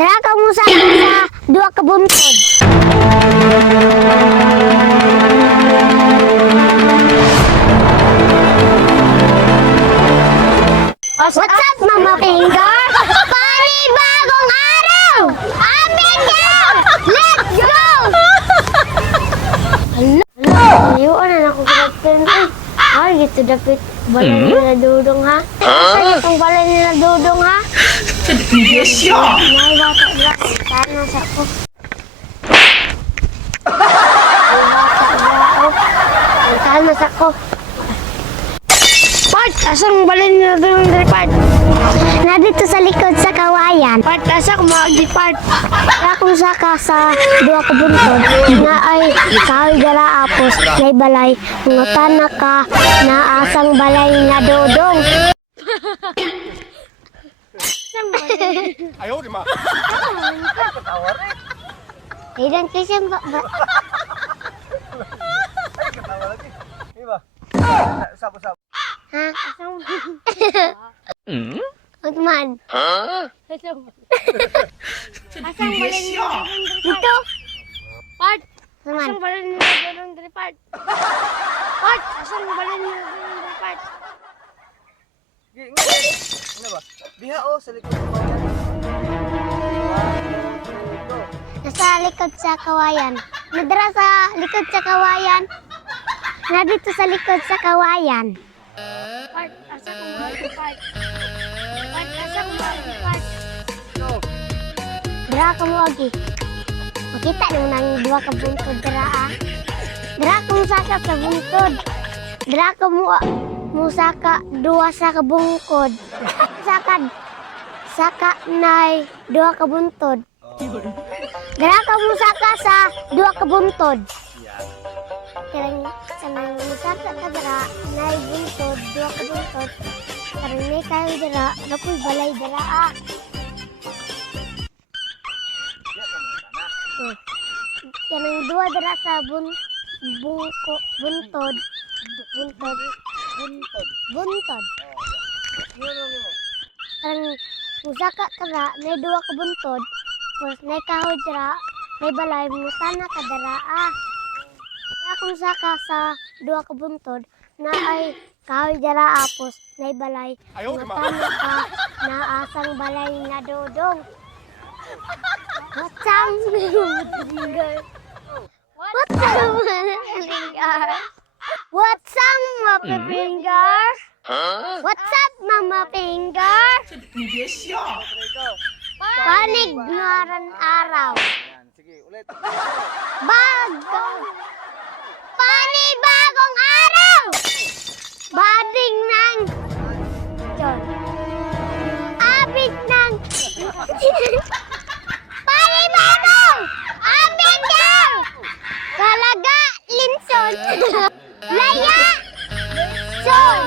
Dara ka mo sa duha ka buntod. What's up, Mama Finger? Panibagong araw! Amin yan! Let's go! Ayun na ako kapatid. Ay, gitu dapat balay nila dudong ha? Ay, itong balay nila dudong ha? Yes, yeah. May bata dila. Sana sa ko. May bata dila. Sana sa ko. Part, asang balay nila dudong dari part? Na dito sa likod sa kawayan. Part, asa ko mag-depart. Kaya kung saka sa dua ka buntod na ay kahoy dala apos may balay. Ngutan na ka na asang balay na dudong. Ayaw, di ma. Ilan kasi ba? Ketawa lagi. Ini ba? Usap. Ha? Magman. Asang balay nila dito? Part. Asang balay nila dudong dari part? Part. Asang balay nila dudong dari part? Ano ba? Diha oh, sa likod ng bayan. Nasa likod sa kawayan. Nadara sa likod sa kawayan. Na dito sa likod sa kawayan. Part. Asang balay part. Part. Asang balay part. Dara ka mo lagi. Makita nung nang dua ka buntod dara ah. Dara ka mo saka sa buntod. Dara ka mo saka dua sa kabungkod. Saka nay dua ka buntod. Dara ka mo saka sa dua ka buntod. Karang sanang musaka ka dara nay buntod dua ka buntod. Karang nay kayo dara napoy balay dara ah. Kanang dua dara sa buntod. Karang musaka ka dara nay dua ka buntod. Tapos nay kahoy dara may balay mutana ka dara ah. Kaya kung saka sa dua ka buntod na ay kahoy dara apos nay balay Ayaw, di ma. mutana ka na asang balay na dudong. What's up, Mama Finger? What's up, Mama Finger? What's up, Mama Finger? What's up, Mama Finger? Yes, yeah. Panigmaran araw. Yan, sige, ulit. Panibagong araw! Bading ng John. Abit ng Panibagong! Abit ng Kalaga Linson. Laya! Son!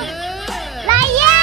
Laya!